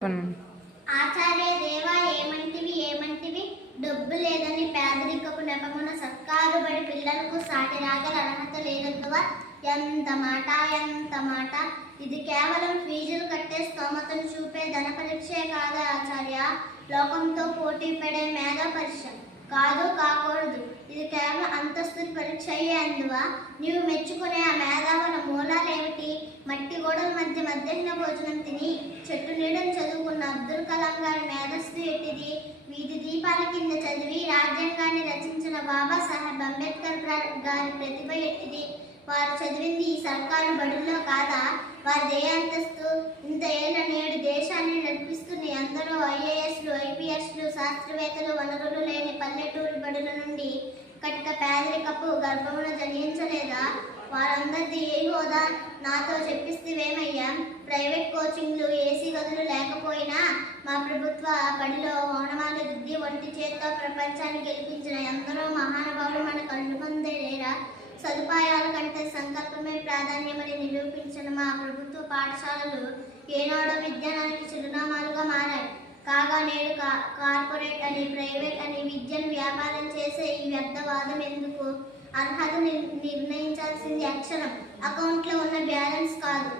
ఆచార్య దేవా ఏమంటివి డబ్బు లేదని పేదరికపు నెపమున సర్కారు బడి పిల్లలకు సాటి రాగల అర్హత లేదంటువా? ఎంత మాట! ఇది కేవలం ఫీజులు కట్టే స్తోమతను చూపే ధన పరీక్షే కాదా ఆచార్య? లోకంతో పోటీ పడే మేధా పరీక్ష కాకూడదు. ఇది కేవలం అంతస్తుల పరీక్ష అయ్యే అందువా? నీవు మెచ్చుకునే ఆ మేధావుల మూలాలేమిటి? మట్టి గోడల మధ్య మధ్యాహ్న భోజనం తిని చెట్టు నీడని చదువుకున్న అబ్దుల్ కలాం గారి మేధస్సు ఎట్టిది? వీధి దీపాల కింద చదివి రాజ్యాంగాన్ని రచించిన బాబాసాహెబ్ అంబేద్కర్ గారి ప్రతిభ ఎట్టిది? వారు చదివింది ఈ సర్కారు బడుల్లో కాదా? వారి ఏ అంతస్తు? ఇంత ఏళ్ళ నేడు దేశాన్ని నడిపిస్తున్న ఎందరో ఐఏఎస్లు, ఐపీఎస్లు, శాస్త్రవేత్తలు వనరులు లేని పల్లెటూరు బడుల నుండి కటిక పేదరికపు గర్భమున జనించలేదా? వారందరిది ఏ హోదా? నాతో చెప్పిస్తేవేమయ్యా? ప్రైవేట్ కోచింగ్లు, ఏసీ గదులు లేకపోయినా మా ప్రభుత్వ బడిలో ఓనమాలు దిద్ది ఒంటి చేత్తో ప్రపంచాన్ని గెలిపించిన ఎందరో మహానుభావులు మన కళ్ళు ముందే లేరా? సదుపాయాల కంటే సంకల్పమే ప్రాధాన్యమని నిరూపించిన మా ప్రభుత్వ పాఠశాలలు ఏనాడో విజ్ఞానానికి చిరునామాలుగా మారాయి. కాగా నేడు కార్పొరేట్ అని, ప్రైవేట్ అని విద్యను వ్యాపారం చేసే ఈ వ్యర్థవాదం ఎందుకు? అర్హత నిర్ణయించాల్సింది అక్షరం, అకౌంట్లో ఉన్న బ్యాలెన్స్ కాదు.